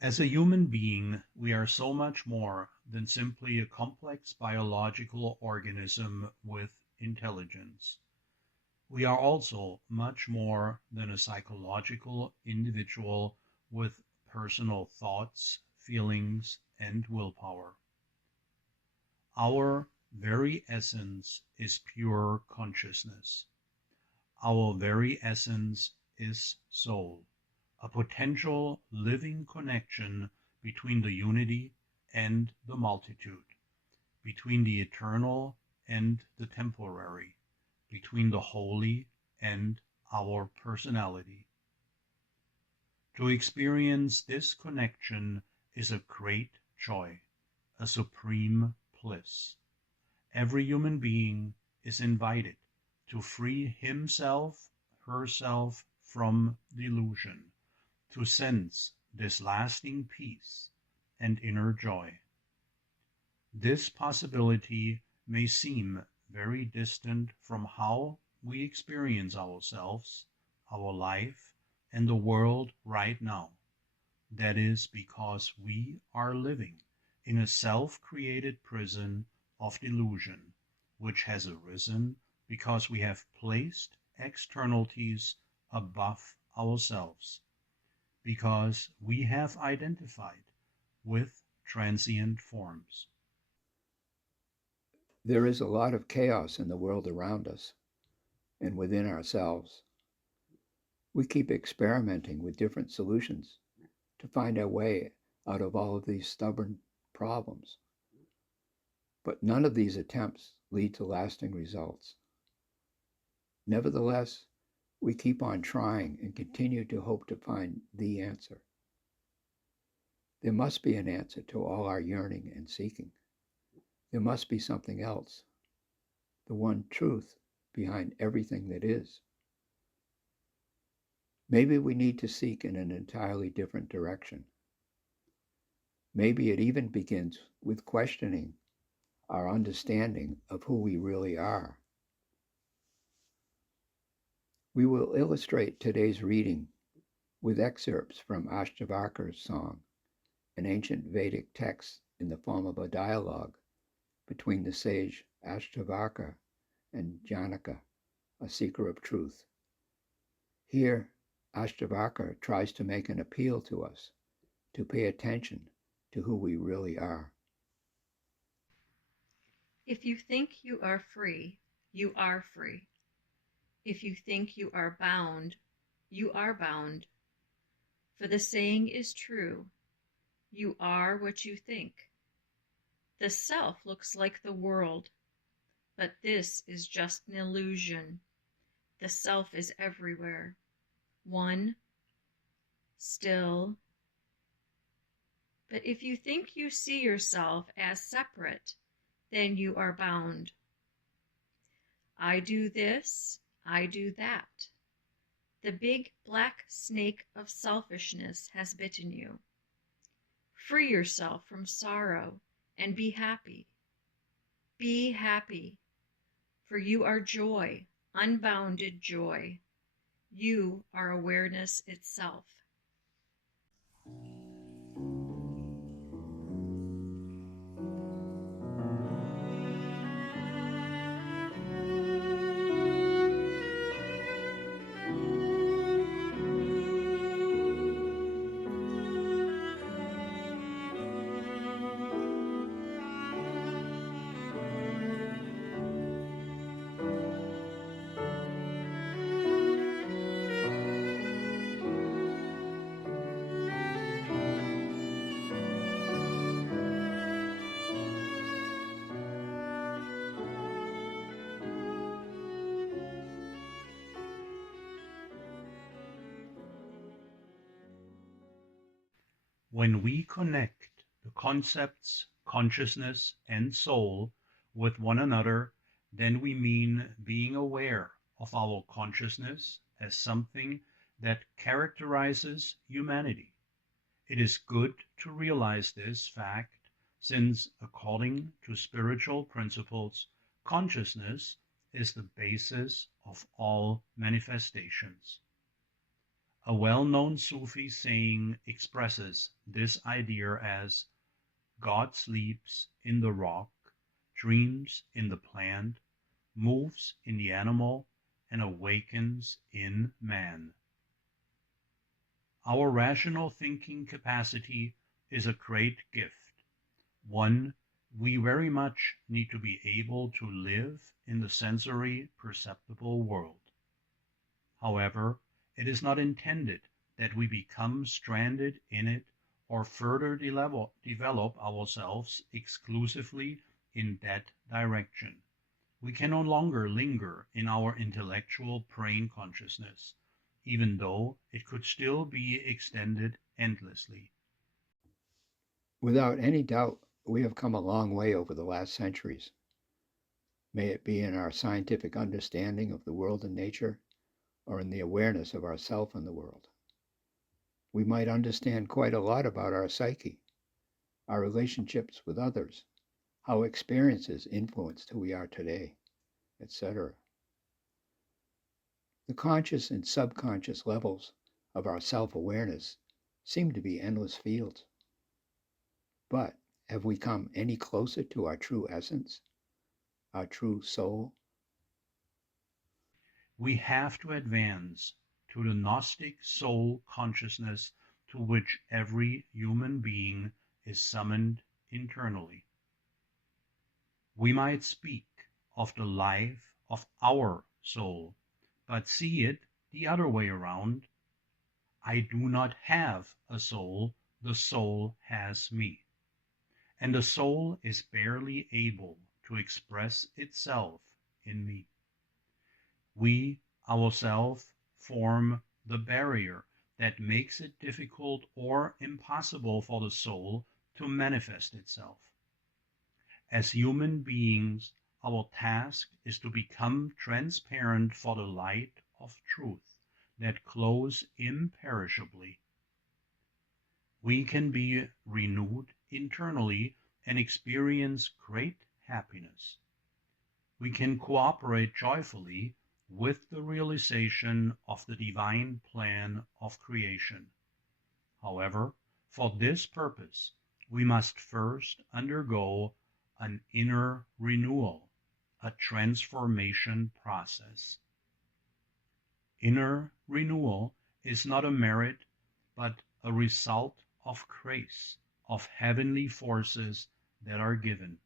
As a human being, we are so much more than simply a complex biological organism with intelligence. We are also much more than a psychological individual with personal thoughts, feelings, and willpower. Our very essence is pure consciousness. Our very essence is soul, a potential living connection between the unity and the multitude, between the eternal and the temporary, between the holy and our personality. To experience this connection is a great joy, a supreme bliss. Every human being is invited to free himself, herself from delusion, to sense this lasting peace and inner joy. This possibility may seem very distant from how we experience ourselves, our life, and the world right now. That is because we are living in a self-created prison of delusion, which has arisen because we have placed externalities above ourselves, because we have identified with transient forms. There is a lot of chaos in the world around us and within ourselves. We keep experimenting with different solutions to find our way out of all of these stubborn problems. But none of these attempts lead to lasting results. Nevertheless, we keep on trying and continue to hope to find the answer. There must be an answer to all our yearning and seeking. There must be something else, the one truth behind everything that is. Maybe we need to seek in an entirely different direction. Maybe it even begins with questioning our understanding of who we really are. We will illustrate today's reading with excerpts from Ashtavakar's song, an ancient Vedic text in the form of a dialogue between the sage Ashtavakra and Janaka, a seeker of truth. Here, Ashtavakra tries to make an appeal to us to pay attention to who we really are. If you think you are free, you are free. If you think you are bound, you are bound. For the saying is true, you are what you think. The self looks like the world, but this is just an illusion. The self is everywhere, one, still. But if you think you see yourself as separate, then you are bound. I do this, I do that. The big black snake of selfishness has bitten you. Free yourself from sorrow and be happy. Be happy, for you are joy, unbounded joy. You are awareness itself. When we connect the concepts consciousness and soul with one another, then we mean being aware of our consciousness as something that characterizes humanity. It is good to realize this fact, since according to spiritual principles, consciousness is the basis of all manifestations. A well-known Sufi saying expresses this idea as God sleeps in the rock, dreams in the plant, moves in the animal, and awakens in man. Our rational thinking capacity is a great gift, one we very much need to be able to live in the sensory perceptible world. However, it is not intended that we become stranded in it or further develop ourselves exclusively in that direction. We can no longer linger in our intellectual brain consciousness, even though it could still be extended endlessly. Without any doubt, we have come a long way over the last centuries. May it be in our scientific understanding of the world and nature, or in the awareness of ourself and the world. We might understand quite a lot about our psyche, our relationships with others, how experiences influenced who we are today, etc. The conscious and subconscious levels of our self awareness seem to be endless fields. But have we come any closer to our true essence, our true soul? We have to advance to the Gnostic soul consciousness to which every human being is summoned internally. We might speak of the life of our soul, but see it the other way around. I do not have a soul, the soul has me. And the soul is barely able to express itself in me. We ourselves form the barrier that makes it difficult or impossible for the soul to manifest itself. As human beings, our task is to become transparent for the light of truth that glows imperishably. We can be renewed internally and experience great happiness. We can cooperate joyfully with the realization of the divine plan of creation. However, for this purpose, we must first undergo an inner renewal, a transformation process. Inner renewal is not a merit, but a result of grace, of heavenly forces that are given.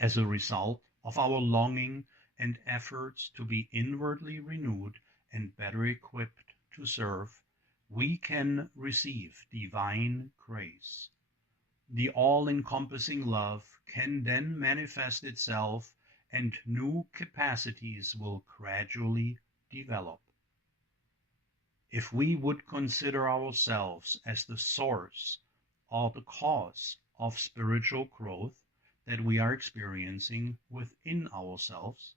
As a result of our longing and efforts to be inwardly renewed and better equipped to serve, we can receive divine grace. The all-encompassing love can then manifest itself and new capacities will gradually develop. If we would consider ourselves as the source or the cause of spiritual growth that we are experiencing within ourselves,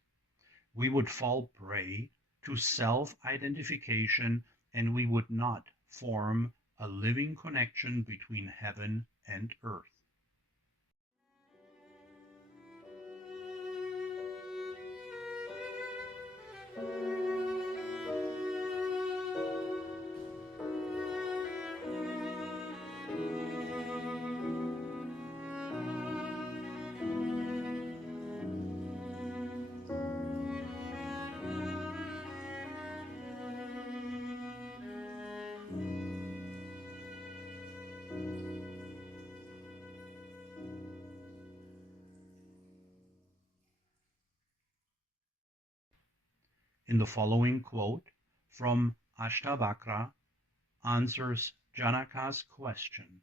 we would fall prey to self-identification and we would not form a living connection between heaven and earth. In the following quote from Ashtavakra answers Janaka's question.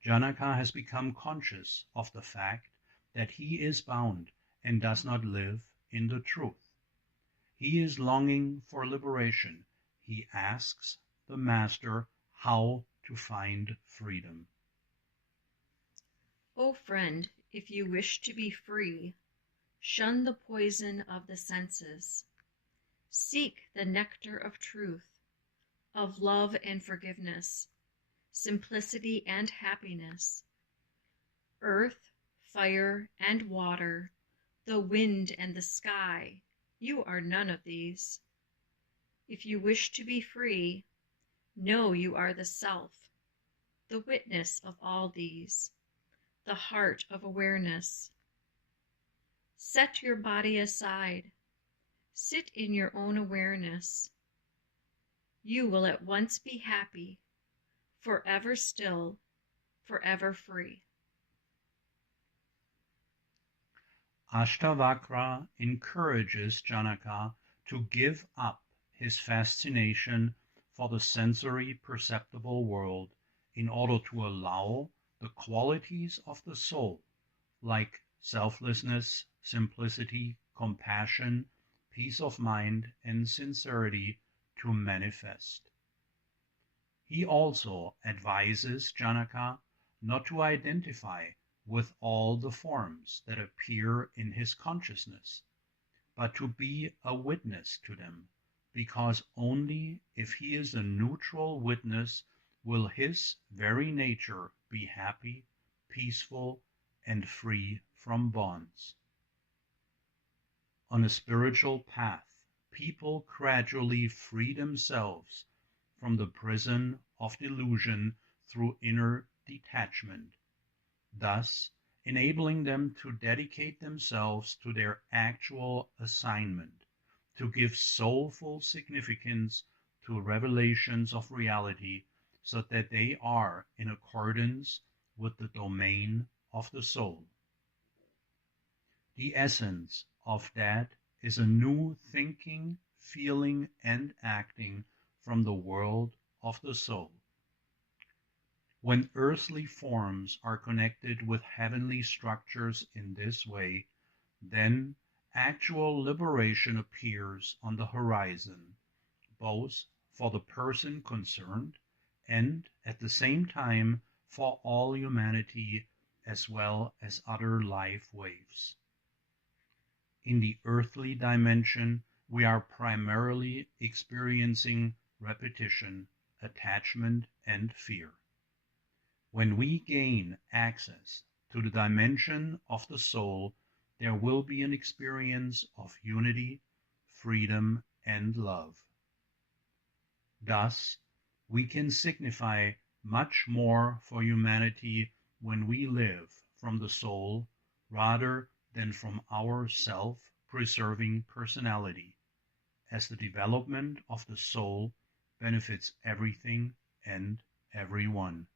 Janaka has become conscious of the fact that he is bound and does not live in the truth. He is longing for liberation. He asks the master how to find freedom. O friend, if you wish to be free, shun the poison of the senses. Seek the nectar of truth, of love and forgiveness, simplicity and happiness. Earth, fire, and water, the wind and the sky, you are none of these. If you wish to be free, know you are the self, the witness of all these, the heart of awareness. Set your body aside. Sit in your own awareness. You will at once be happy, forever still, forever free. Ashtavakra encourages Janaka to give up his fascination for the sensory perceptible world in order to allow the qualities of the soul, like selflessness, simplicity, compassion, peace of mind, and sincerity, to manifest. He also advises Janaka not to identify with all the forms that appear in his consciousness, but to be a witness to them, because only if he is a neutral witness will his very nature be happy, peaceful, and free from bonds. On a spiritual path, people gradually free themselves from the prison of delusion through inner detachment, thus enabling them to dedicate themselves to their actual assignment, to give soulful significance to revelations of reality, so that they are in accordance with the domain of the soul. The essence of that is a new thinking, feeling, and acting from the world of the soul. When earthly forms are connected with heavenly structures in this way, then actual liberation appears on the horizon, both for the person concerned and at the same time for all humanity as well as other life waves. In the earthly dimension, we are primarily experiencing repetition, attachment, and fear. When we gain access to the dimension of the soul, there will be an experience of unity, freedom, and love. Thus, we can signify much more for humanity when we live from the soul rather than from our self-preserving personality, as the development of the soul benefits everything and everyone.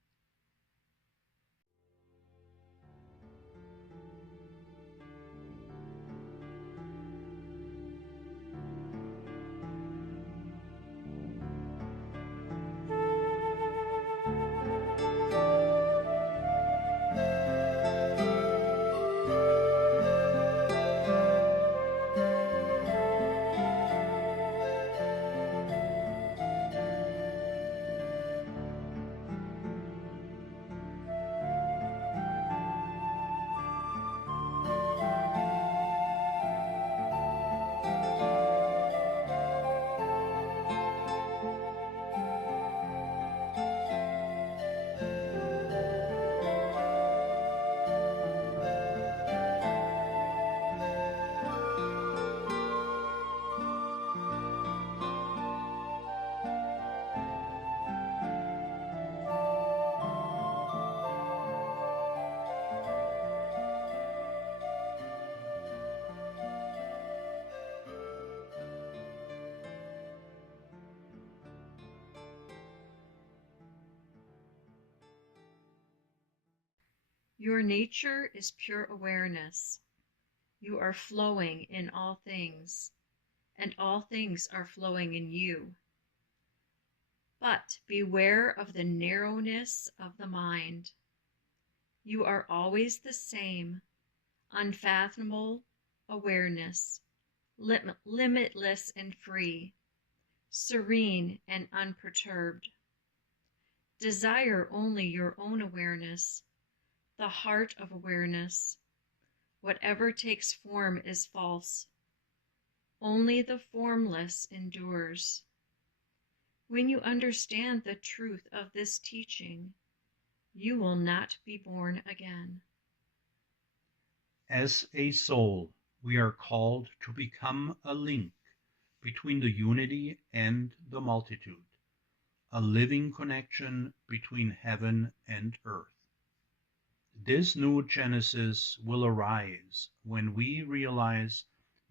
Your nature is pure awareness. You are flowing in all things, and all things are flowing in you. But beware of the narrowness of the mind. You are always the same, unfathomable awareness, limitless and free, serene and unperturbed. Desire only your own awareness, the heart of awareness. Whatever takes form is false. Only the formless endures. When you understand the truth of this teaching, you will not be born again. As a soul, we are called to become a link between the unity and the multitude, a living connection between heaven and earth. This new Genesis will arise when we realize,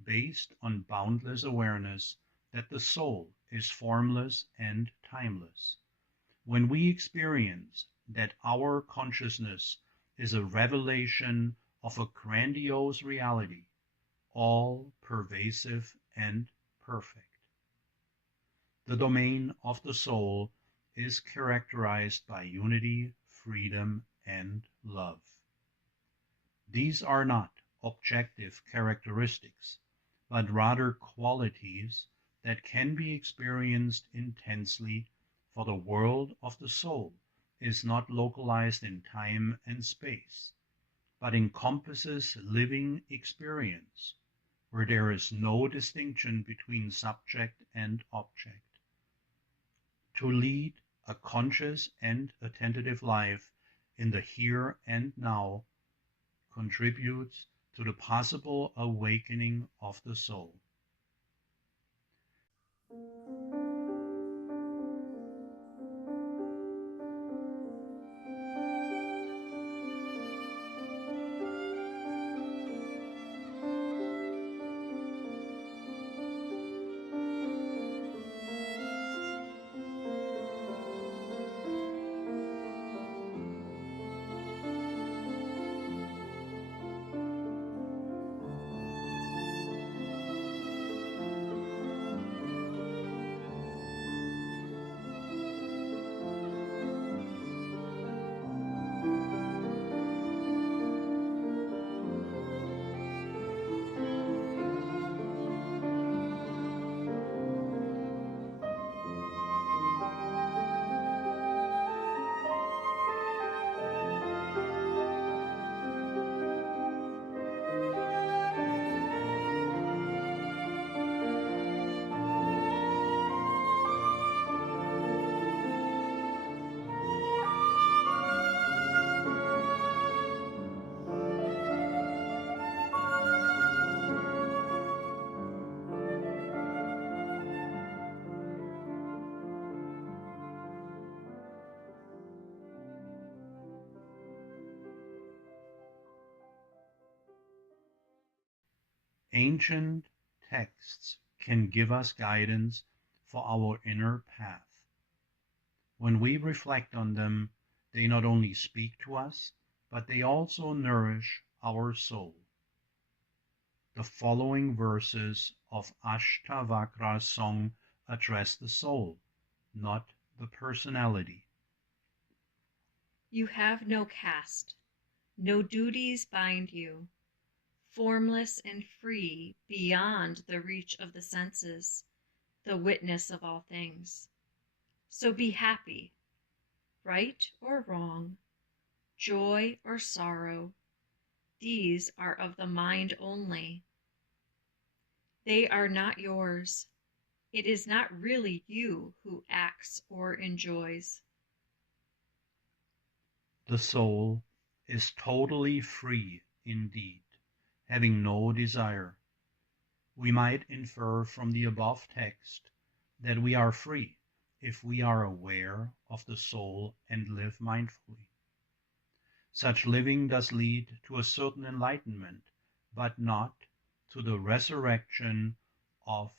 based on boundless awareness, that the soul is formless and timeless. When we experience that our consciousness is a revelation of a grandiose reality, all pervasive and perfect. The domain of the soul is characterized by unity, freedom, and love. These are not objective characteristics, but rather qualities that can be experienced intensely, for the world of the soul is not localized in time and space, but encompasses living experience, where there is no distinction between subject and object. To lead a conscious and attentive life in the here and now contributes to the possible awakening of the soul. Ancient texts can give us guidance for our inner path. When we reflect on them, they not only speak to us, but they also nourish our soul. The following verses of Ashtavakra's song address the soul, not the personality. You have no caste, no duties bind you, formless and free beyond the reach of the senses, the witness of all things. So be happy, right or wrong, joy or sorrow, these are of the mind only. They are not yours. It is not really you who acts or enjoys. The soul is totally free indeed, having no desire. We might infer from the above text that we are free if we are aware of the soul and live mindfully. Such living does lead to a certain enlightenment, but not to the resurrection of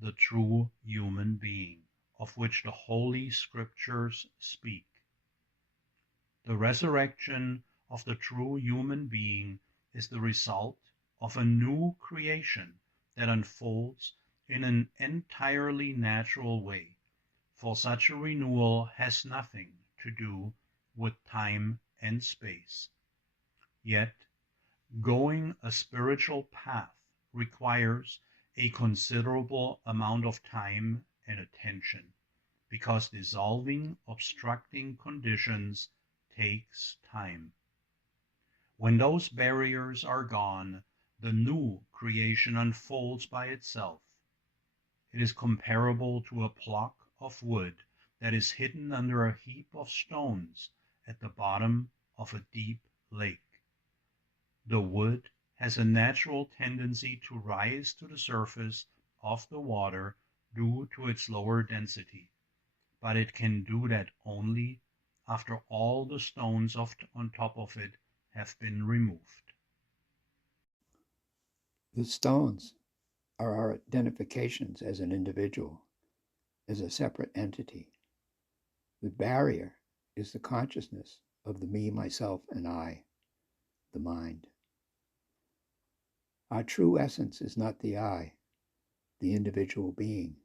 the true human being, of which the Holy Scriptures speak. The resurrection of the true human being is the result of a new creation that unfolds in an entirely natural way, for such a renewal has nothing to do with time and space. Yet, going a spiritual path requires a considerable amount of time and attention, because dissolving obstructing conditions takes time. When those barriers are gone, the new creation unfolds by itself. It is comparable to a block of wood that is hidden under a heap of stones at the bottom of a deep lake. The wood has a natural tendency to rise to the surface of the water due to its lower density, but it can do that only after all the stones on top of it have been removed. The stones are our identifications as an individual, as a separate entity. The barrier is the consciousness of the me, myself, and I, the mind. Our true essence is not the I, the individual being,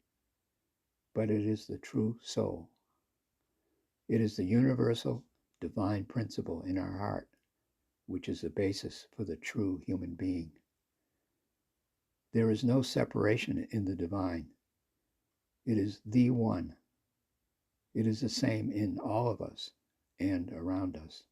but it is the true soul. It is the universal divine principle in our heart, which is the basis for the true human being. There is no separation in the divine. It is the one. It is the same in all of us and around us.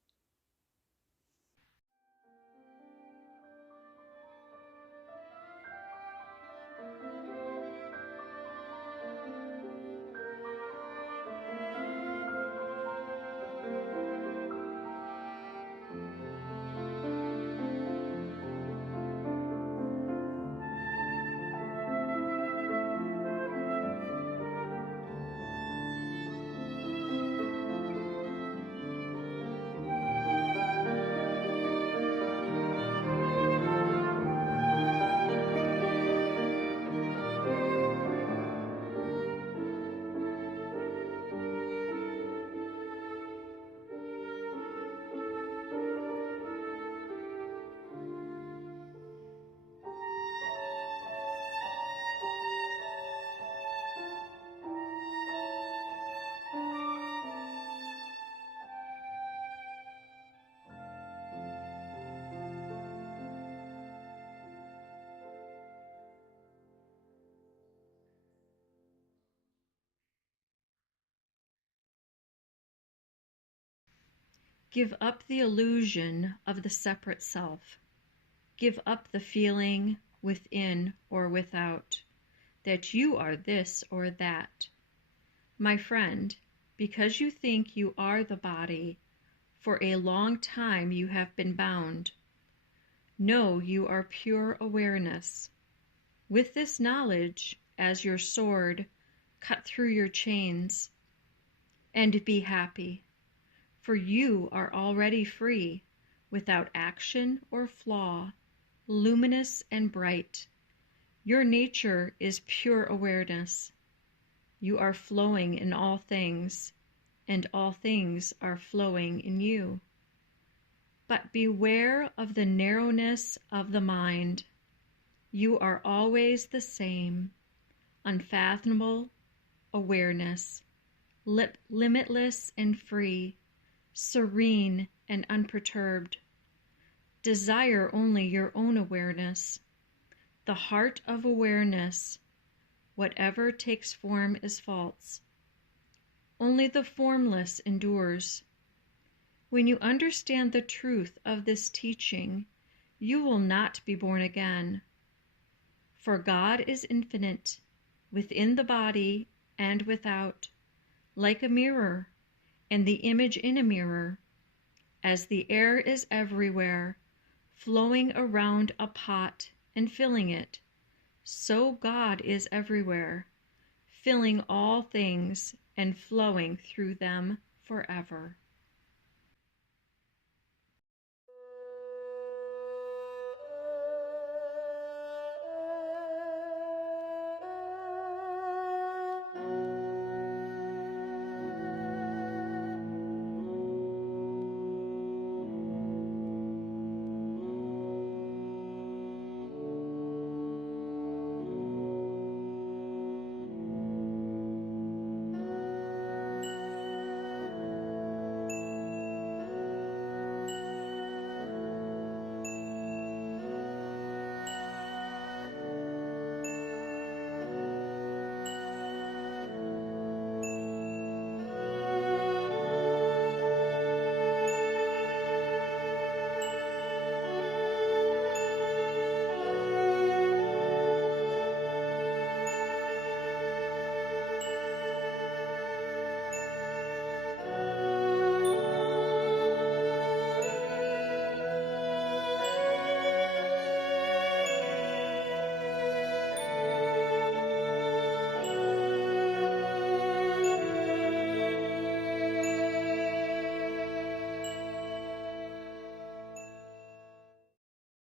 Give up the illusion of the separate self. Give up the feeling within or without that you are this or that. My friend, because you think you are the body, for a long time you have been bound. Know you are pure awareness. With this knowledge, as your sword, cut through your chains, and be happy, for you are already free, without action or flaw, luminous and bright. Your nature is pure awareness. You are flowing in all things, and all things are flowing in you. But beware of the narrowness of the mind. You are always the same, unfathomable awareness, limitless and free, serene and unperturbed. Desire only your own awareness. The heart of awareness, whatever takes form is false. Only the formless endures. When you understand the truth of this teaching, you will not be born again. For God is infinite, within the body and without, like a mirror, and the image in a mirror. As the air is everywhere, flowing around a pot and filling it, so God is everywhere, filling all things and flowing through them forever.